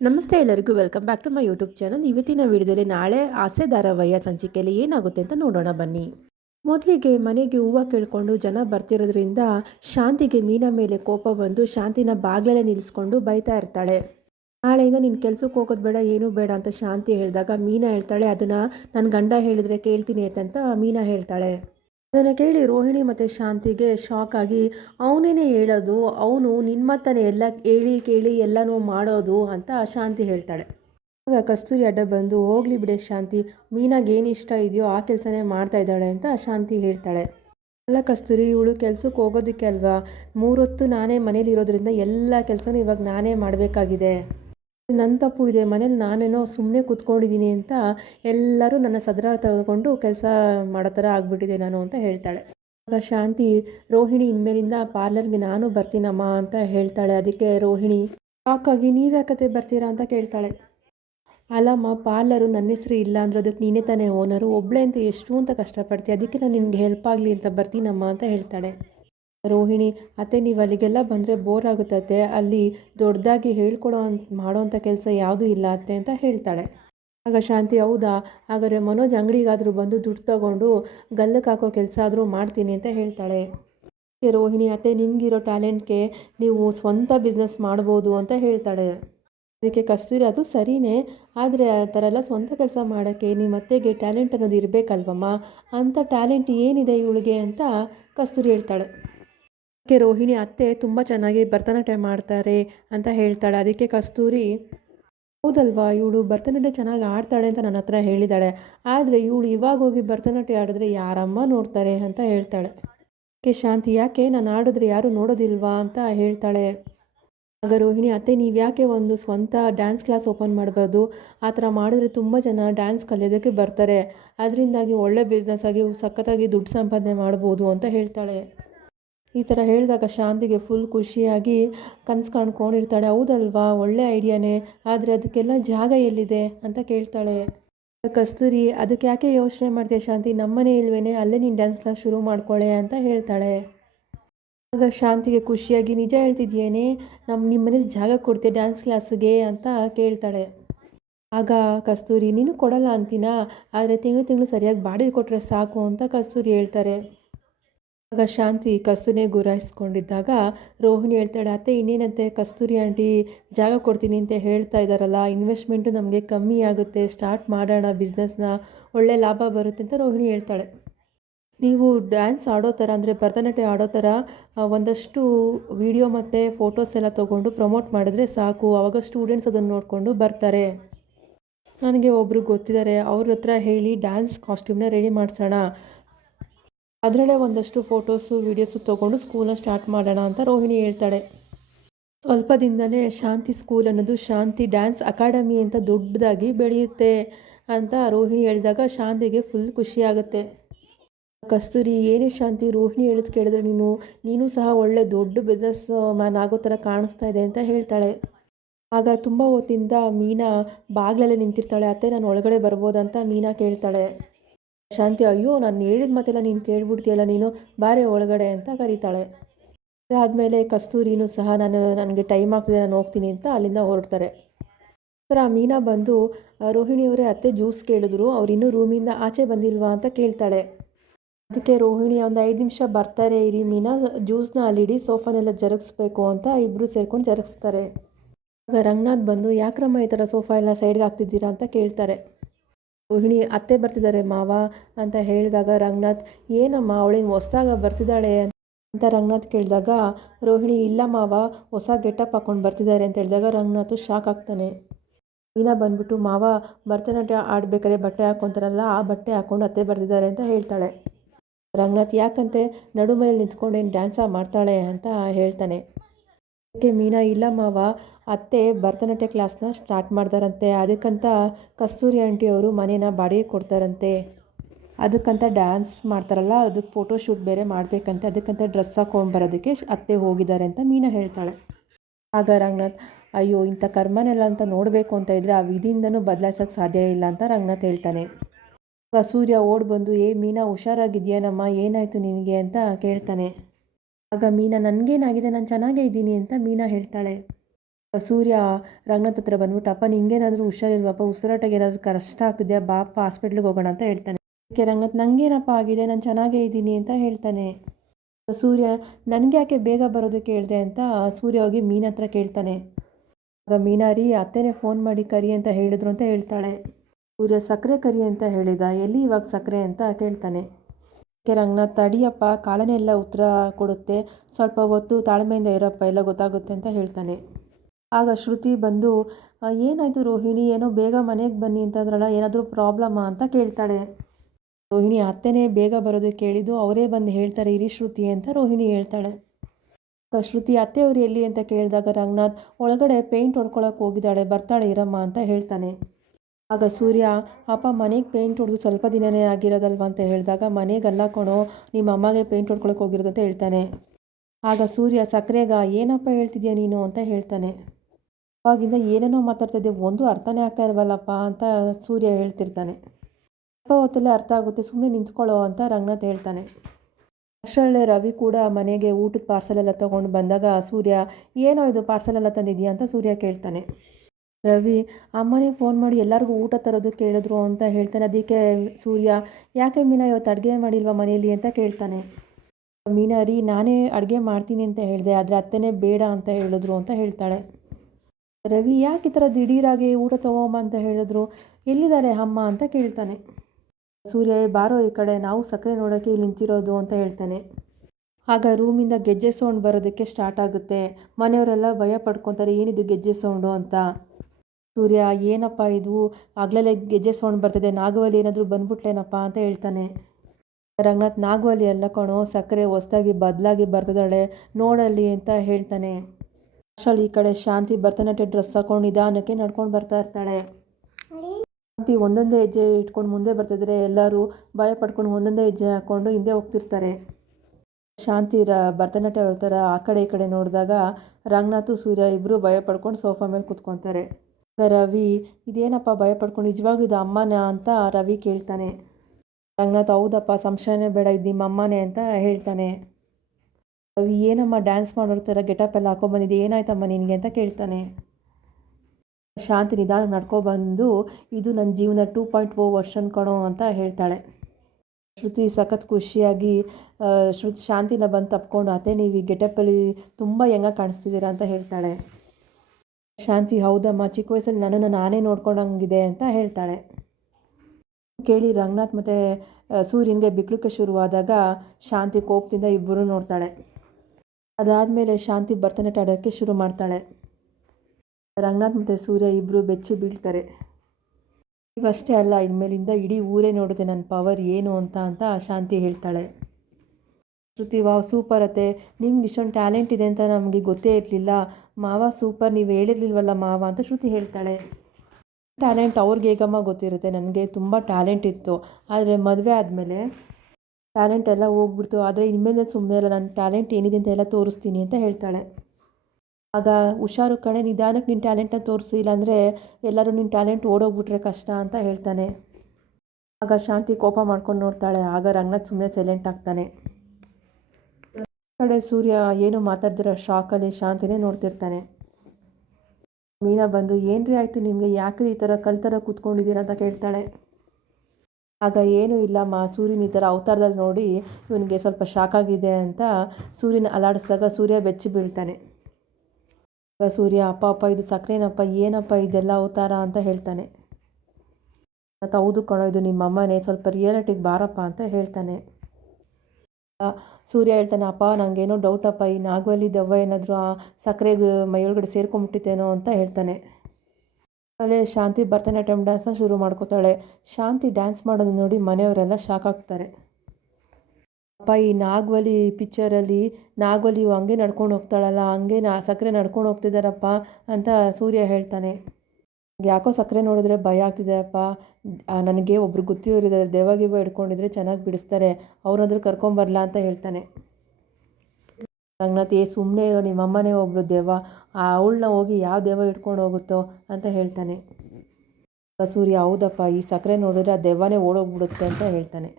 ನಮಸ್ತೆ ಎಲ್ಲರಿಗೂ welcome back to my YouTube channel. ಇವತ್ತಿನ ವಿಡಿಯೋದಲ್ಲಿ ನಾಳೆ ಆಸೆ ಧಾರಾವಾಹಿಯ ಸಂಚಿಕೆಯಲ್ಲಿ ಏನಾಗುತ್ತೆ ಅಂತ ನೋಡೋಣ ಬನ್ನಿ. ಮೊದಲಿಗೆ ಮನೆಗೆ ಹೂವು ಕೇಳಿಕೊಂಡು ಜನ ಬರ್ತಿರೋದ್ರಿಂದ ಶಾಂತಿಗೆ ಮೀನಾ ಮೇಲೆ ಕೋಪ ಬಂದು ಶಾಂತಿನ ಬಾಗ್ಲಲ್ಲೇ ನಿಲ್ಲಿಸ್ಕೊಂಡು ಬೈತಾ ಇರ್ತಾಳೆ. ನಾಳೆಯಿಂದ ನಿನ್ನ ಕೆಲ್ಸಕ್ಕೆ ಹೋಗೋದು ಬೇಡ, ಏನೂ ಬೇಡ ಅಂತ ಶಾಂತಿ ಹೇಳಿದಾಗ ಮೀನಾ ಹೇಳ್ತಾಳೆ, ಅದನ್ನು ನನ್ನ ಗಂಡ ಹೇಳಿದರೆ ಕೇಳ್ತೀನಿ ಅಂತ ಮೀನಾ ಹೇಳ್ತಾಳೆ. ಅದನ್ನು ಕೇಳಿ ರೋಹಿಣಿ ಮತ್ತು ಶಾಂತಿಗೆ ಶಾಕ್ ಆಗಿ, ಅವನೇನೆ ಹೇಳೋದು, ಅವನು ನಿನ್ನ ಮಾತನೇ ಎಲ್ಲ ಹೇಳಿ ಕೇಳಿ ಎಲ್ಲನೂ ಮಾಡೋದು ಅಂತ ಶಾಂತಿ ಹೇಳ್ತಾಳೆ. ಆಗ ಕಸ್ತೂರಿ ಅಡ್ಡ ಬಂದು, ಹೋಗ್ಲಿ ಬಿಡೆ ಶಾಂತಿ, ಮೀನಾಗೆ ಏನು ಇಷ್ಟ ಇದೆಯೋ ಆ ಕೆಲಸನೇ ಮಾಡ್ತಾ ಇದ್ದಾಳೆ ಅಂತ ಶಾಂತಿ ಹೇಳ್ತಾಳೆ. ಅಲ್ಲ ಕಸ್ತೂರಿ, ಇವಳು ಕೆಲ್ಸಕ್ಕೆ ಹೋಗೋದಕ್ಕೆ ಅಲ್ವಾ, 3 ಹೊತ್ತು ನಾನೇ ಮನೇಲಿರೋದ್ರಿಂದ ಎಲ್ಲ ಕೆಲಸನೂ ಇವಾಗ ನಾನೇ ಮಾಡಬೇಕಾಗಿದೆ. ನನ್ನ ತಪ್ಪು ಇದೆ, ಮನೇಲಿ ನಾನೇನೋ ಸುಮ್ಮನೆ ಕೂತ್ಕೊಂಡಿದ್ದೀನಿ ಅಂತ ಎಲ್ಲರೂ ನನ್ನ ಸದರ ತಗೊಂಡು ಕೆಲಸ ಮಾಡೋ ಥರ ಆಗ್ಬಿಟ್ಟಿದೆ ನಾನು ಅಂತ ಹೇಳ್ತಾಳೆ. ಆಗ ಶಾಂತಿ, ರೋಹಿಣಿ ಇನ್ಮೇಲಿಂದ ಪಾರ್ಲರ್ಗೆ ನಾನು ಬರ್ತೀನಮ್ಮ ಅಂತ ಹೇಳ್ತಾಳೆ. ಅದಕ್ಕೆ ರೋಹಿಣಿ ಶಾಕಾಗಿ, ನೀವು ಯಾಕತ್ತೆ ಬರ್ತೀರಾ ಅಂತ ಕೇಳ್ತಾಳೆ. ಅಲ್ಲಮ್ಮ, ಪಾರ್ಲರು ನನ್ನ ಹೆಸರು ಇಲ್ಲ ಅಂದ್ರೆ ಅದಕ್ಕೆ ನೀನೇ ತಾನೇ ಓನರು, ಒಬ್ಬಳೇ ಅಂತ ಎಷ್ಟು ಅಂತ ಕಷ್ಟಪಡ್ತೀಯ, ಅದಕ್ಕೆ ನಾನು ನಿನಗೆ ಹೆಲ್ಪ್ ಆಗಲಿ ಅಂತ ಬರ್ತೀನಮ್ಮ ಅಂತ ಹೇಳ್ತಾಳೆ. ರೋಹಿಣಿ, ಅತ್ತೆ ನೀವು ಅಲ್ಲಿಗೆಲ್ಲ ಬಂದರೆ ಬೋರ್ ಆಗುತ್ತತ್ತೆ, ಅಲ್ಲಿ ದೊಡ್ಡದಾಗಿ ಹೇಳ್ಕೊಡೋ ಮಾಡೋವಂಥ ಕೆಲಸ ಯಾವುದೂ ಇಲ್ಲ ಅತ್ತೆ ಅಂತ ಹೇಳ್ತಾಳೆ. ಆಗ ಶಾಂತಿ, ಹೌದಾ, ಹಾಗಾದರೆ ಮನೋಜ್ ಅಂಗಡಿಗಾದರೂ ಬಂದು ದುಡ್ಡು ತಗೊಂಡು ಗಲ್ಲಕ್ಕೆ ಹಾಕೋ ಕೆಲಸ ಆದರೂ ಮಾಡ್ತೀನಿ ಅಂತ ಹೇಳ್ತಾಳೆ. ರೋಹಿಣಿ, ಅತ್ತೆ ನಿಮಗಿರೋ ಟ್ಯಾಲೆಂಟ್ಗೆ ನೀವು ಸ್ವಂತ ಬಿಸ್ನೆಸ್ ಮಾಡ್ಬೋದು ಅಂತ ಹೇಳ್ತಾಳೆ. ಅದಕ್ಕೆ ಕಸ್ತೂರಿ, ಅದು ಸರಿಯೇ, ಆದರೆ ಆ ಥರ ಎಲ್ಲ ಸ್ವಂತ ಕೆಲಸ ಮಾಡೋಕ್ಕೆ ನಿಮ್ಮ ಅತ್ತೆಗೆ ಟ್ಯಾಲೆಂಟ್ ಅನ್ನೋದು ಇರಬೇಕಲ್ವಮ್ಮ, ಅಂಥ ಟ್ಯಾಲೆಂಟ್ ಏನಿದೆ ಇವಳಿಗೆ ಅಂತ ಕಸ್ತೂರಿ ಹೇಳ್ತಾಳೆ. ಅದಕ್ಕೆ ರೋಹಿಣಿ, ಅತ್ತೆ ತುಂಬ ಚೆನ್ನಾಗಿ ಭರತನಾಟ್ಯ ಮಾಡ್ತಾರೆ ಅಂತ ಹೇಳ್ತಾಳೆ. ಅದಕ್ಕೆ ಕಸ್ತೂರಿ, ಹೌದಲ್ವಾ, ಇವಳು ಭರತನಾಟ್ಯ ಚೆನ್ನಾಗಿ ಆಡ್ತಾಳೆ ಅಂತ ನನ್ನ ಹತ್ರ ಹೇಳಿದ್ದಾಳೆ, ಆದರೆ ಇವಳು ಇವಾಗ ಹೋಗಿ ಭರತನಾಟ್ಯ ಆಡಿದ್ರೆ ಯಾರಮ್ಮ ನೋಡ್ತಾರೆ ಅಂತ ಹೇಳ್ತಾಳೆ. ಅದಕ್ಕೆ ಶಾಂತಿ, ಯಾಕೆ ನಾನು ಆಡಿದ್ರೆ ಯಾರು ನೋಡೋದಿಲ್ವಾ ಅಂತ ಹೇಳ್ತಾಳೆ. ಆಗ ರೋಹಿಣಿ, ಅತ್ತೆ ನೀವು ಯಾಕೆ ಒಂದು ಸ್ವಂತ ಡ್ಯಾನ್ಸ್ ಕ್ಲಾಸ್ ಓಪನ್ ಮಾಡ್ಬೋದು, ಆ ಥರ ಮಾಡಿದ್ರೆ ತುಂಬ ಜನ ಡ್ಯಾನ್ಸ್ ಕಲಿಯೋದಕ್ಕೆ ಬರ್ತಾರೆ, ಅದರಿಂದಾಗಿ ಒಳ್ಳೆ ಬಿಸ್ನೆಸ್ ಆಗಿ ಸಖತ್ತಾಗಿ ದುಡ್ಡು ಸಂಪಾದನೆ ಮಾಡ್ಬೋದು ಅಂತ ಹೇಳ್ತಾಳೆ. ಈ ಥರ ಹೇಳಿದಾಗ ಶಾಂತಿಗೆ ಫುಲ್ ಖುಷಿಯಾಗಿ ಕನಸು ಕಾಣ್ಕೊಂಡಿರ್ತಾಳೆ. ಹೌದಲ್ವಾ, ಒಳ್ಳೆ ಐಡಿಯಾನೇ, ಆದರೆ ಅದಕ್ಕೆಲ್ಲ ಜಾಗ ಎಲ್ಲಿದೆ ಅಂತ ಕೇಳ್ತಾಳೆ. ಕಸ್ತೂರಿ, ಅದಕ್ಕೆ ಯಾಕೆ ಯೋಚನೆ ಮಾಡ್ತೀಯ ಶಾಂತಿ, ನಮ್ಮನೆ ಇಲ್ವೇನೆ, ಅಲ್ಲೇ ನೀನು ಡ್ಯಾನ್ಸ್ ಕ್ಲಾಸ್ ಶುರು ಮಾಡ್ಕೊಳ್ಳೆ ಅಂತ ಹೇಳ್ತಾಳೆ. ಆಗ ಶಾಂತಿಗೆ ಖುಷಿಯಾಗಿ, ನಿಜ ಹೇಳ್ತಿದ್ಯೇನೆ, ನಿಮ್ಮ ಮನೇಲಿ ಜಾಗ ಕೊಡ್ತೀಯ ಡ್ಯಾನ್ಸ್ ಕ್ಲಾಸ್ಗೆ ಅಂತ ಕೇಳ್ತಾಳೆ. ಆಗ ಕಸ್ತೂರಿ, ನೀನು ಕೊಡಲ್ಲ ಅಂತೀನಾ, ಆದರೆ ತಿಂಗಳು ಸರಿಯಾಗಿ ಬಾಡಿಗೆ ಕೊಟ್ಟರೆ ಸಾಕು ಅಂತ ಕಸ್ತೂರಿ ಹೇಳ್ತಾರೆ. ಆಗ ಶಾಂತಿ ಕಸ್ತೂರಿನೇ ಗುರಾಯಿಸ್ಕೊಂಡಿದ್ದಾಗ ರೋಹಿಣಿ ಹೇಳ್ತಾಳೆ, ಅತ್ತೆ ಇನ್ನೇನಂತೆ, ಕಸ್ತೂರಿ ಆಂಟಿ ಜಾಗ ಕೊಡ್ತೀನಿ ಅಂತ ಹೇಳ್ತಾ ಇದ್ದಾರಲ್ಲ, ಇನ್ವೆಸ್ಟ್ಮೆಂಟು ನಮಗೆ ಕಮ್ಮಿ ಆಗುತ್ತೆ, ಸ್ಟಾರ್ಟ್ ಮಾಡೋಣ ಬಿಸ್ನೆಸ್ನ, ಒಳ್ಳೆ ಲಾಭ ಬರುತ್ತೆ ಅಂತ ರೋಹಿಣಿ ಹೇಳ್ತಾಳೆ. ನೀವು ಡ್ಯಾನ್ಸ್ ಆಡೋ ಥರ ಅಂದರೆ ಭರತನಾಟ್ಯ ಆಡೋ ಥರ ಒಂದಷ್ಟು ವಿಡಿಯೋ ಮತ್ತು ಫೋಟೋಸ್ ಎಲ್ಲ ತೊಗೊಂಡು ಪ್ರಮೋಟ್ ಮಾಡಿದ್ರೆ ಸಾಕು, ಆವಾಗ ಸ್ಟೂಡೆಂಟ್ಸ್ ಅದನ್ನು ನೋಡಿಕೊಂಡು ಬರ್ತಾರೆ. ನನಗೆ ಒಬ್ಬರು ಗೊತ್ತಿದ್ದಾರೆ, ಅವ್ರ ಹತ್ರ ಹೇಳಿ ಡ್ಯಾನ್ಸ್ ಕಾಸ್ಟ್ಯೂಮ್ನ ರೆಡಿ ಮಾಡಿಸೋಣ, ಅದರಲ್ಲೇ ಒಂದಷ್ಟು ಫೋಟೋಸು ವೀಡಿಯೋಸು ತೊಗೊಂಡು ಸ್ಕೂಲನ್ನ ಸ್ಟಾರ್ಟ್ ಮಾಡೋಣ ಅಂತ ರೋಹಿಣಿ ಹೇಳ್ತಾಳೆ. ಸ್ವಲ್ಪ ದಿನದಲ್ಲೇ ಶಾಂತಿ ಸ್ಕೂಲ್ ಅನ್ನೋದು ಶಾಂತಿ ಡ್ಯಾನ್ಸ್ ಅಕಾಡೆಮಿ ಅಂತ ದೊಡ್ಡದಾಗಿ ಬೆಳೆಯುತ್ತೆ ಅಂತ ರೋಹಿಣಿ ಹೇಳಿದಾಗ ಶಾಂತಿಗೆ ಫುಲ್ ಖುಷಿಯಾಗುತ್ತೆ. ಕಸ್ತೂರಿ, ಏನೇ ಶಾಂತಿ, ರೋಹಿಣಿ ಹೇಳಿದ್ ಕೇಳಿದ್ರೆ ನೀನು ಸಹ ಒಳ್ಳೆ ದೊಡ್ಡ ಬಿಸ್ನೆಸ್ ಮ್ಯಾನ್ ಆಗೋ ಥರ ಕಾಣಿಸ್ತಾ ಇದೆ ಅಂತ ಹೇಳ್ತಾಳೆ. ಆಗ ತುಂಬ ಹೊತ್ತಿಂದ ಮೀನಾ ಬಾಗಿಲಲ್ಲೇ ನಿಂತಿರ್ತಾಳೆ. ಅತ್ತೆ ನಾನು ಒಳಗಡೆ ಬರ್ಬೋದಂತ ಮೀನಾ ಕೇಳ್ತಾಳೆ. ಶಾಂತಿ, ಅಯ್ಯೋ ನಾನು ಹೇಳಿದ ಮಾತೆಲ್ಲ ನೀನು ಕೇಳ್ಬಿಡ್ತೀಯಲ್ಲ, ನೀನು ಬಾರೆ ಒಳಗಡೆ ಅಂತ ಕರೀತಾಳೆ. ಅದಾದಮೇಲೆ ಕಸ್ತೂರಿನೂ ಸಹ ನನಗೆ ಟೈಮ್ ಆಗ್ತಿದೆ, ನಾನು ಹೋಗ್ತೀನಿ ಅಂತ ಅಲ್ಲಿಂದ ಹೊರಡ್ತಾರೆ. ಆ ಮೀನಾ ಬಂದು, ರೋಹಿಣಿಯವರೇ, ಅತ್ತೆ ಜ್ಯೂಸ್ ಕೇಳಿದ್ರು, ಅವ್ರು ಇನ್ನೂ ರೂಮಿಂದ ಆಚೆ ಬಂದಿಲ್ವಾ ಅಂತ ಕೇಳ್ತಾಳೆ. ಅದಕ್ಕೆ ರೋಹಿಣಿ, ಒಂದು 5 ನಿಮಿಷ ಬರ್ತಾರೆ ಇರಿ ಮೀನಾ, ಜ್ಯೂಸ್ನ ಅಲ್ಲಿಡಿ, ಸೋಫಾನೆಲ್ಲ ಜರುಗಿಸ್ಬೇಕು ಅಂತ ಇಬ್ಬರು ಸೇರ್ಕೊಂಡು ಜರುಗಿಸ್ತಾರೆ. ಆಗ ರಂಗನಾಥ್ ಬಂದು, ಯಾಕ್ರಮ್ಮ ಈ ಥರ ಸೋಫಾ ಎಲ್ಲ ಸೈಡ್ಗೆ ಹಾಕ್ತಿದ್ದೀರಾ ಅಂತ ಕೇಳ್ತಾರೆ. ರೋಹಿಣಿ, ಅತ್ತೆ ಬರ್ತಿದ್ದಾರೆ ಮಾವ ಅಂತ ಹೇಳಿದಾಗ ರಂಗನಾಥ್, ಏನಮ್ಮ ಅವಳೇನು ಹೊಸ್ದಾಗ ಬರ್ತಿದ್ದಾಳೆ ಅಂತ ರಂಗನಾಥ್ ಕೇಳಿದಾಗ ರೋಹಿಣಿ, ಇಲ್ಲ ಮಾವ, ಹೊಸ ಗೆಟಪ್ ಹಾಕ್ಕೊಂಡು ಬರ್ತಿದ್ದಾರೆ ಅಂತ ಹೇಳಿದಾಗ ರಂಗನಾಥ್ ಶಾಕ್ ಆಗ್ತಾನೆ. ಮೀನಾ ಬಂದ್ಬಿಟ್ಟು, ಮಾವ ಭರತನಾಟ್ಯ ಆಡಬೇಕಾದ್ರೆ ಬಟ್ಟೆ ಹಾಕ್ಕೊತಾರಲ್ಲ, ಆ ಬಟ್ಟೆ ಹಾಕ್ಕೊಂಡು ಅತ್ತೆ ಬರ್ತಿದ್ದಾರೆ ಅಂತ ಹೇಳ್ತಾಳೆ. ರಂಗನಾಥ್, ಯಾಕಂತೆ ನಡು ಮೇಲೆ ನಿಂತ್ಕೊಂಡೇನು ಡ್ಯಾನ್ಸ ಮಾಡ್ತಾಳೆ ಅಂತ ಹೇಳ್ತಾನೆ. ಅದಕ್ಕೆ ಮೀನಾ, ಇಲ್ಲ ಮಾವ, ಅತ್ತೆ ಭರತನಾಟ್ಯ ಕ್ಲಾಸ್ನ ಸ್ಟಾರ್ಟ್ ಮಾಡ್ತಾರಂತೆ, ಅದಕ್ಕಂತ ಕಸ್ತೂರಿ ಆಂಟಿ ಅವರು ಮನೇನ ಬಾಡಿಗೆ ಕೊಡ್ತಾರಂತೆ, ಅದಕ್ಕಂತ ಡ್ಯಾನ್ಸ್ ಮಾಡ್ತಾರಲ್ಲ, ಅದಕ್ಕೆ ಫೋಟೋಶೂಟ್ ಬೇರೆ ಮಾಡಬೇಕಂತೆ, ಅದಕ್ಕಂತ ಡ್ರೆಸ್ ಹಾಕೊಂಬರೋದಕ್ಕೆ ಅತ್ತೆ ಹೋಗಿದ್ದಾರೆ ಅಂತ ಮೀನಾ ಹೇಳ್ತಾಳೆ. ಆಗ ರಂಗನಾಥ್, ಅಯ್ಯೋ ಇಂಥ ಕರ್ಮನೆಲ್ಲ ಅಂತ ನೋಡಬೇಕು ಅಂತ ಇದ್ದರೆ ಆ ವಿಧಿಯಿಂದನೂ ಬದಲಾಯಿಸೋಕ್ಕೆ ಸಾಧ್ಯ ಇಲ್ಲ ಅಂತ ರಂಗನಾಥ್ ಹೇಳ್ತಾನೆ. ಸೂರ್ಯ ಓಡ್ ಬಂದು, ಮೀನಾ ಹುಷಾರಾಗಿದೆಯೇನಮ್ಮ, ಏನಾಯಿತು ನಿನಗೆ ಅಂತ ಕೇಳ್ತಾನೆ. ಆಗ ಮೀನಾ, ನನಗೇನಾಗಿದೆ, ನಾನು ಚೆನ್ನಾಗೇ ಇದ್ದೀನಿ ಅಂತ ಮೀನಾ ಹೇಳ್ತಾಳೆ. ಸೂರ್ಯ ರಂಗನಾಥ್ ಹತ್ರ ಬಂದ್ಬಿಟ್ಟು, ಅಪ್ಪ ನಿಂಗೇನಾದರೂ ಹುಷಾರಿಲ್ವಪ್ಪ, ಉಸಿರಾಟಕ್ಕೆ ಏನಾದರೂ ಕಷ್ಟ ಆಗ್ತಿದೆಯಾ, ಬಾಪ್ಪ ಹಾಸ್ಪಿಟ್ಲಿಗೆ ಹೋಗೋಣ ಅಂತ ಹೇಳ್ತಾನೆ. ಅದಕ್ಕೆ ರಂಗನಾಥ್, ನನಗೇನಪ್ಪ ಆಗಿದೆ, ನಾನು ಚೆನ್ನಾಗೇ ಇದ್ದೀನಿ ಅಂತ ಹೇಳ್ತಾನೆ. ಸೂರ್ಯ, ನನಗೆ ಯಾಕೆ ಬೇಗ ಬರೋದಕ್ಕೆ ಹೇಳಿದೆ ಅಂತ ಸೂರ್ಯ ಹೋಗಿ ಮೀನ ಹತ್ರ ಕೇಳ್ತಾನೆ. ಆಗ ಮೀನಾರಿ, ಅತ್ತೆನೇ ಫೋನ್ ಮಾಡಿ ಕರಿ ಅಂತ ಹೇಳಿದ್ರು ಅಂತ ಹೇಳ್ತಾಳೆ. ಸೂರ್ಯ, ಸಕ್ಕರೆ ಕರಿ ಅಂತ ಹೇಳಿದ, ಎಲ್ಲಿ ಇವಾಗ ಸಕ್ಕರೆ ಅಂತ ಕೇಳ್ತಾನೆ. ಅದಕ್ಕೆ ರಂಗನಾಥ್, ತಡಿಯಪ್ಪ, ಕಾಲನೇ ಎಲ್ಲ ಉತ್ತರ ಕೊಡುತ್ತೆ, ಸ್ವಲ್ಪ ಹೊತ್ತು ತಾಳ್ಮೆಯಿಂದ ಇರಪ್ಪ, ಎಲ್ಲ ಗೊತ್ತಾಗುತ್ತೆ ಅಂತ ಹೇಳ್ತಾನೆ. ಆಗ ಶ್ರುತಿ ಬಂದು, ಏನಾಯಿತು ರೋಹಿಣಿ, ಏನೋ ಬೇಗ ಮನೆಗೆ ಬನ್ನಿ ಅಂತಂದ್ರಲ್ಲ, ಏನಾದರೂ ಪ್ರಾಬ್ಲಮ್ಮಾ ಅಂತ ಕೇಳ್ತಾಳೆ. ರೋಹಿಣಿ, ಅತ್ತೆನೇ ಬೇಗ ಬರೋದಕ್ಕೆ ಕೇಳಿದ್ದು, ಅವರೇ ಬಂದು ಹೇಳ್ತಾರೆ ಇರಿ ಶ್ರುತಿ ಅಂತ ರೋಹಿಣಿ ಹೇಳ್ತಾಳೆ. ಶ್ರುತಿ, ಅತ್ತೆಯವರು ಎಲ್ಲಿ ಅಂತ ಕೇಳಿದಾಗ ರಂಗನಾಥ್, ಒಳಗಡೆ ಪೇಂಟ್ ಹೊಡ್ಕೊಳಕ್ಕೆ ಹೋಗಿದ್ದಾಳೆ, ಬರ್ತಾಳೆ ಇರಮ್ಮ ಅಂತ ಹೇಳ್ತಾನೆ. ಆಗ ಸೂರ್ಯ, ಅಪ್ಪ ಮನೆಗೆ ಪೇಂಟ್ ಹೊಡೆದು ಸ್ವಲ್ಪ ದಿನವೇ ಆಗಿರೋದಲ್ವ ಅಂತ ಹೇಳಿದಾಗ, ಮನೆಗಲ್ಲ ಕಣೋ, ನಿಮ್ಮ ಅಮ್ಮಗೆ ಪೇಂಟ್ ಹೊಡ್ಕೊಳಕ್ಕೆ ಹೋಗಿರೋದು ಅಂತ ಹೇಳ್ತಾನೆ. ಆಗ ಸೂರ್ಯ ಸಕ್ಕರೆಗ, ಏನಪ್ಪ ಹೇಳ್ತಿದ್ಯಾ ನೀನು ಅಂತ ಹೇಳ್ತಾನೆ. ಅವಾಗಿಂದ ಏನೇನೋ ಮಾತಾಡ್ತಿದ್ದೆ, ಒಂದು ಅರ್ಥನೇ ಆಗ್ತಾ ಇಲ್ವಲ್ಲಪ್ಪ ಅಂತ ಸೂರ್ಯ ಹೇಳ್ತಿರ್ತಾನೆ. ಸ್ವಲ್ಪ ಹೊತ್ತಲ್ಲೇ ಅರ್ಥ ಆಗುತ್ತೆ, ಸುಮ್ಮನೆ ನಿಂತ್ಕೊಳ್ಳೋ ಅಂತ ರಂಗನಾಥ್ ಹೇಳ್ತಾನೆ. ಅಷ್ಟರಲ್ಲೇ ರವಿ ಕೂಡ ಮನೆಗೆ ಊಟದ ಪಾರ್ಸಲೆಲ್ಲ ತೊಗೊಂಡು ಬಂದಾಗ ಸೂರ್ಯ, ಏನೋ ಇದು ಪಾರ್ಸಲೆಲ್ಲ ತಂದಿದ್ಯಾ ಅಂತ ಸೂರ್ಯ ಕೇಳ್ತಾನೆ. ರವಿ, ಅಮ್ಮನೇ ಫೋನ್ ಮಾಡಿ ಎಲ್ಲರಿಗೂ ಊಟ ತರೋದು ಕೇಳಿದ್ರು ಅಂತ ಹೇಳ್ತಾನೆ. ಅದಕ್ಕೆ ಸೂರ್ಯ, ಯಾಕೆ ಮೀನಾ ಇವತ್ತು ಅಡುಗೆ ಮಾಡಿಲ್ವಾ ಮನೆಯಲ್ಲಿ ಅಂತ ಕೇಳ್ತಾನೆ. ಮೀನಾರಿ, ನಾನೇ ಅಡುಗೆ ಮಾಡ್ತೀನಿ ಅಂತ ಹೇಳಿದೆ, ಆದರೆ ಅತ್ತೆನೇ ಬೇಡ ಅಂತ ಹೇಳಿದ್ರು ಅಂತ ಹೇಳ್ತಾಳೆ. ರವಿ, ಯಾಕೆ ಈ ಥರ ದಿಢೀರಾಗಿ ಊಟ ತೊಗೊಂಬ ಅಂತ ಹೇಳಿದ್ರು, ಎಲ್ಲಿದ್ದಾರೆ ಅಮ್ಮ ಅಂತ ಕೇಳ್ತಾನೆ. ಸೂರ್ಯ, ಬಾರೋ ಈ ಕಡೆ, ನಾವು ಸಕ್ಕರೆ ನೋಡೋಕ್ಕೆ ಇಲ್ಲಿ ನಿಂತಿರೋದು ಅಂತ ಹೇಳ್ತಾನೆ. ಆಗ ರೂಮಿಂದ ಗೆಜ್ಜೆ ಸೌಂಡ್ ಬರೋದಕ್ಕೆ ಸ್ಟಾರ್ಟ್ ಆಗುತ್ತೆ. ಮನೆಯವರೆಲ್ಲ ಭಯ ಪಡ್ಕೊತಾರೆ, ಏನಿದು ಗೆಜ್ಜೆ ಸೌಂಡು ಅಂತ. ಸೂರ್ಯ, ಏನಪ್ಪ ಇದು, ಆಗಲೇ ಗೆಜ್ಜೆ ಸೌಂಡ್ ಬರ್ತಿದೆ, ನಾಗವಲ್ಲಿ ಏನಾದರೂ ಬಂದ್ಬಿಟ್ಲೇನಪ್ಪ ಅಂತ ಹೇಳ್ತಾನೆ. ರಂಗನಾಥ್, ನಾಗವಲ್ಲಿ ಎಲ್ಲ ಕಣೋ, ಸಕ್ಕರೆ ಹೊಸ್ದಾಗಿ ಬದಲಾಗಿ ಬರ್ತಿದ್ದಾಳೆ, ನೋಡಲ್ಲಿ ಅಂತ ಹೇಳ್ತಾನೆ. ಅಷ್ಟರಲ್ಲಿ ಈ ಕಡೆ ಶಾಂತಿ ಭರತನಾಟ್ಯ ಡ್ರೆಸ್ ಹಾಕೊಂಡು ನಿಧಾನಕ್ಕೆ ನಡ್ಕೊಂಡು ಬರ್ತಾ ಇರ್ತಾಳೆ. ಶಾಂತಿ ಒಂದೊಂದೇ ಹೆಜ್ಜೆ ಇಟ್ಕೊಂಡು ಮುಂದೆ ಬರ್ತಿದ್ರೆ ಎಲ್ಲರೂ ಭಯ ಪಡ್ಕೊಂಡು ಒಂದೊಂದೇ ಹೆಜ್ಜೆ ಹಾಕ್ಕೊಂಡು ಹಿಂದೆ ಹೋಗ್ತಿರ್ತಾರೆ. ಶಾಂತಿ ಭರತನಾಟ್ಯ ಹೊಡ್ತಾರೆ. ಆ ಕಡೆ ಈ ಕಡೆ ನೋಡಿದಾಗ ರಂಗನಾಥ್ ಸೂರ್ಯ ಇಬ್ಬರು ಭಯ ಪಡ್ಕೊಂಡು ಸೋಫಾ ಮೇಲೆ ಕೂತ್ಕೊತಾರೆ. ರವಿ, ಇದೇನಪ್ಪ ಭಯ ಪಡ್ಕೊಂಡು, ನಿಜವಾಗ್ಲೂ ಇದು ಅಮ್ಮನ ಅಂತ ರವಿ ಕೇಳ್ತಾನೆ. ರಂಗನಾಥ್, ಹೌದಪ್ಪ, ಸಂಶಯನೇ ಬೇಡ, ಇದು ನಿಮ್ಮ ಅಮ್ಮನೇ ಅಂತ ಹೇಳ್ತಾನೆ. ರವಿ, ಏನಮ್ಮ ಡ್ಯಾನ್ಸ್ ಮಾಡೋರ್ತಾರ ಗೆಟಪ್ ಎಲ್ಲ ಹಾಕೊಂಡ್ಬಂದಿದ್ದೆ, ಏನಾಯ್ತಮ್ಮ ನಿನಗೆ ಅಂತ ಕೇಳ್ತಾನೆ. ಶಾಂತಿ ನಿಧಾನ ನಡ್ಕೊಬಂದು, ಇದು ನನ್ನ ಜೀವನ 2.0 ವರ್ಷನ್ ಕಣೋ ಅಂತ ಹೇಳ್ತಾಳೆ. ಶ್ರುತಿ ಸಖತ್ ಖುಷಿಯಾಗಿ ಶಾಂತಿನ ಬಂದು ತಪ್ಕೊಂಡು, ಅತ್ತೆ ನೀವು ಈ ಗೆಟಪ್ಪಲ್ಲಿ ತುಂಬ ಹೆಂಗೆ ಕಾಣಿಸ್ತಿದ್ದೀರಾ ಅಂತ ಹೇಳ್ತಾಳೆ. ಶಾಂತಿ, ಹೌದಮ್ಮ, ಚಿಕ್ಕ ವಯಸ್ಸಲ್ಲಿ ನನ್ನನ್ನು ನಾನೇ ನೋಡ್ಕೊಂಡಂಗಿದೆ ಅಂತ ಹೇಳ್ತಾಳೆ. ಕೇಳಿ ರಂಗನಾಥ್ ಮತ್ತು ಸೂರ್ಯನಿಗೆ ಬಿಕ್ಲಿಕ್ಕೆ ಶುರುವಾದಾಗ ಶಾಂತಿ ಕೋಪದಿಂದ ಇಬ್ಬರು ನೋಡ್ತಾಳೆ. ಅದಾದಮೇಲೆ ಶಾಂತಿ ಭರತನಾಟ್ಯ ಆಡೋಕ್ಕೆ ಶುರು ಮಾಡ್ತಾಳೆ. ರಂಗನಾಥ್ ಮತ್ತು ಸೂರ್ಯ ಇಬ್ಬರು ಬೆಚ್ಚಿ ಬೀಳ್ತಾರೆ. ಇವಷ್ಟೇ ಅಲ್ಲ, ಇನ್ಮೇಲಿಂದ ಇಡೀ ಊರೇ ನೋಡುತ್ತೆ ನನ್ನ ಪವರ್ ಏನು ಅಂತ ಶಾಂತಿ ಹೇಳ್ತಾಳೆ. ಶ್ರುತಿ, ವಾವ್, ಸೂಪರ್ ಅತ್ತೆ, ನಿಮ್ಗೆ ಇಷ್ಟೊಂದು ಟ್ಯಾಲೆಂಟ್ ಇದೆ ಅಂತ ನಮಗೆ ಗೊತ್ತೇ ಇರಲಿಲ್ಲ ಮಾವ, ಸೂಪರ್, ನೀವು ಹೇಳಿರ್ಲಿಲ್ವಲ್ಲ ಮಾವ ಅಂತ ಶ್ರುತಿ ಹೇಳ್ತಾಳೆ. ಟ್ಯಾಲೆಂಟ್ ಅವ್ರಿಗೆ ಹೇಗಮ್ಮ ಗೊತ್ತಿರುತ್ತೆ, ನನಗೆ ತುಂಬ ಟ್ಯಾಲೆಂಟ್ ಇತ್ತು, ಆದರೆ ಮದುವೆ ಆದಮೇಲೆ ಟ್ಯಾಲೆಂಟ್ ಎಲ್ಲ ಹೋಗ್ಬಿಡ್ತು, ಆದರೆ ಇನ್ಮೇಲೆ ಸುಮ್ಮನೆ ಅಲ್ಲ, ನನ್ನ ಟ್ಯಾಲೆಂಟ್ ಏನಿದೆ ಅಂತ ಎಲ್ಲ ತೋರಿಸ್ತೀನಿ ಅಂತ ಹೇಳ್ತಾಳೆ. ಆಗ ಹುಷಾರು ಕಣೆ, ನಿಧಾನಕ್ಕೆ ನಿನ್ನ ಟ್ಯಾಲೆಂಟನ್ನ ತೋರಿಸಿ, ಇಲ್ಲಾಂದರೆ ಎಲ್ಲರೂ ನಿನ್ನ ಟ್ಯಾಲೆಂಟ್ ಓಡೋಗ್ಬಿಟ್ರೆ ಕಷ್ಟ ಅಂತ ಹೇಳ್ತಾನೆ. ಆಗ ಶಾಂತಿ ಕೋಪ ಮಾಡ್ಕೊಂಡು ನೋಡ್ತಾಳೆ. ಆಗ ರಂಗನಾಥ್ ಸುಮ್ಮನೆ ಸೈಲೆಂಟ್ ಆಗ್ತಾನೆ. ಕಡೆ ಸೂರ್ಯ ಏನು ಮಾತಾಡ್ದಿರೋ ಶಾಕಲ್ಲಿ ಶಾಂತಿನೇ ನೋಡ್ತಿರ್ತಾನೆ. ಮೀನಾ ಬಂದು, ಏನ್ರಿ ಆಯಿತು ನಿಮಗೆ, ಯಾಕ್ರಿ ಈ ಥರ ಕಲ್ತರ ಕೂತ್ಕೊಂಡಿದ್ದೀರಾ ಅಂತ ಕೇಳ್ತಾಳೆ. ಆಗ ಏನೂ ಇಲ್ಲಮ್ಮ, ಸೂರ್ಯನ ಈ ಥರ ಅವತಾರದಲ್ಲಿ ನೋಡಿ ಇವನಿಗೆ ಸ್ವಲ್ಪ ಶಾಕ್ ಆಗಿದೆ ಅಂತ ಸೂರ್ಯನ ಅಲಾಡಿಸಿದಾಗ ಸೂರ್ಯ ಬೆಚ್ಚಿ ಬೀಳ್ತಾನೆ. ಆಗ ಸೂರ್ಯ, ಅಪ್ಪ ಇದು ಸಕ್ಕರೆನಪ್ಪ, ಏನಪ್ಪ ಇದೆಲ್ಲ ಅವತಾರ ಅಂತ ಹೇಳ್ತಾನೆ. ಮತ್ತು ಹೌದು ಕಣೋ, ಇದು ನಿಮ್ಮ ಅಮ್ಮನೇ, ಸ್ವಲ್ಪ ರಿಯಾಲಿಟಿಗೆ ಬಾರಪ್ಪ ಅಂತ ಹೇಳ್ತಾನೆ. ಸೂರ್ಯ ಹೇಳ್ತಾನೆ, ಅಪ್ಪ ನನಗೇನೋ ಡೌಟಪ್ಪ, ಈ ನಾಗವಲ್ಲಿ ದೆವ್ವ ಏನಾದರೂ ಆ ಸಕ್ಕರೆಗೆ ಮೈಯೊಳಗಡೆ ಸೇರ್ಕೊಂಬಿಟ್ಟಿತ್ತೇನೋ ಅಂತ ಹೇಳ್ತಾನೆ. ಅಲ್ಲೇ ಶಾಂತಿ ಭರತನಾಟ್ಯಂ ಡ್ಯಾನ್ಸ್ನ ಶುರು ಮಾಡ್ಕೋತಾಳೆ. ಶಾಂತಿ ಡ್ಯಾನ್ಸ್ ಮಾಡೋದು ನೋಡಿ ಮನೆಯವರೆಲ್ಲ ಶಾಕ್ ಆಗ್ತಾರೆ. ಅಪ್ಪ, ಈ ನಾಗವಲ್ಲಿ ಪಿಕ್ಚರಲ್ಲಿ ನಾಗವಲ್ಲಿ ಹಂಗೆ ನಡ್ಕೊಂಡು ಹೋಗ್ತಾಳಲ್ಲ, ಹಂಗೆ ಸಕ್ಕರೆ ನಡ್ಕೊಂಡು ಹೋಗ್ತಿದ್ದಾರಪ್ಪ ಅಂತ ಸೂರ್ಯ ಹೇಳ್ತಾನೆ. ಯಾಕೋ ಸಕ್ಕರೆ ನೋಡಿದ್ರೆ ಭಯ ಆಗ್ತಿದೆ ಅಪ್ಪ, ನನಗೆ ಒಬ್ರು ಗೊತ್ತಿರೋರಿದ್ದಾರೆ, ದೆವ್ವ ಹಿಡ್ಕೊಂಡಿದ್ರೆ ಚೆನ್ನಾಗಿ ಬಿಡಿಸ್ತಾರೆ, ಅವ್ರಾದ್ರೂ ಕರ್ಕೊಂಬರಲ್ಲ ಅಂತ ಹೇಳ್ತಾನೆ. ರಂಗನಾಥ್, ಸುಮ್ಮನೆ ಇರೋ, ನಿಮ್ಮಮ್ಮನೇ ಒಬ್ರು ದೆವ್ವ, ಅವಳನ್ನ ಹೋಗಿ ಯಾವ ದೆವ್ವ ಹಿಡ್ಕೊಂಡು ಹೋಗುತ್ತೋ ಅಂತ ಹೇಳ್ತಾನೆ. ಸೂರ್ಯ, ಹೌದಪ್ಪ, ಈ ಸಕ್ಕರೆ ನೋಡಿದ್ರೆ ಆ ದೆವ್ವನೇ ಓಡೋಗ್ಬಿಡುತ್ತೆ ಅಂತ ಹೇಳ್ತಾನೆ.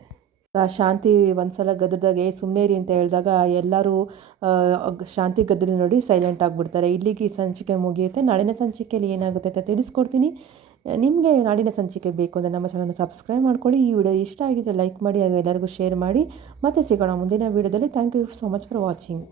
ಶಾಂತಿ ಒಂದು ಸಲ ಗದ್ರದಾಗೆ ಸುಮ್ಮನೆ ಇರಿ ಅಂತ ಹೇಳಿದಾಗ ಎಲ್ಲರೂ ಶಾಂತಿ ಗದ್ದರಿ ನೋಡಿ ಸೈಲೆಂಟ್ ಆಗಿಬಿಡ್ತಾರೆ. ಇಲ್ಲಿಗೆ ಈ ಸಂಚಿಕೆ ಮುಗಿಯುತ್ತೆ. ನಾಳಿನ ಸಂಚಿಕೆಯಲ್ಲಿ ಏನಾಗುತ್ತೆ ಅಂತ ತಿಳಿಸ್ಕೊಡ್ತೀನಿ. ನಿಮಗೆ ನಾಡಿನ ಸಂಚಿಕೆ ಬೇಕು ಅಂದರೆ ನಮ್ಮ ಚಾನಲ್ನ ಸಬ್ಸ್ಕ್ರೈಬ್ ಮಾಡ್ಕೊಳ್ಳಿ. ಈ ವಿಡಿಯೋ ಇಷ್ಟ ಆಗಿದ್ದರೆ ಲೈಕ್ ಮಾಡಿ ಹಾಗೂ ಎಲ್ಲರಿಗೂ ಶೇರ್ ಮಾಡಿ. ಮತ್ತೆ ಸಿಗೋಣ ಮುಂದಿನ ವಿಡಿಯೋದಲ್ಲಿ. Thank you so much for watching.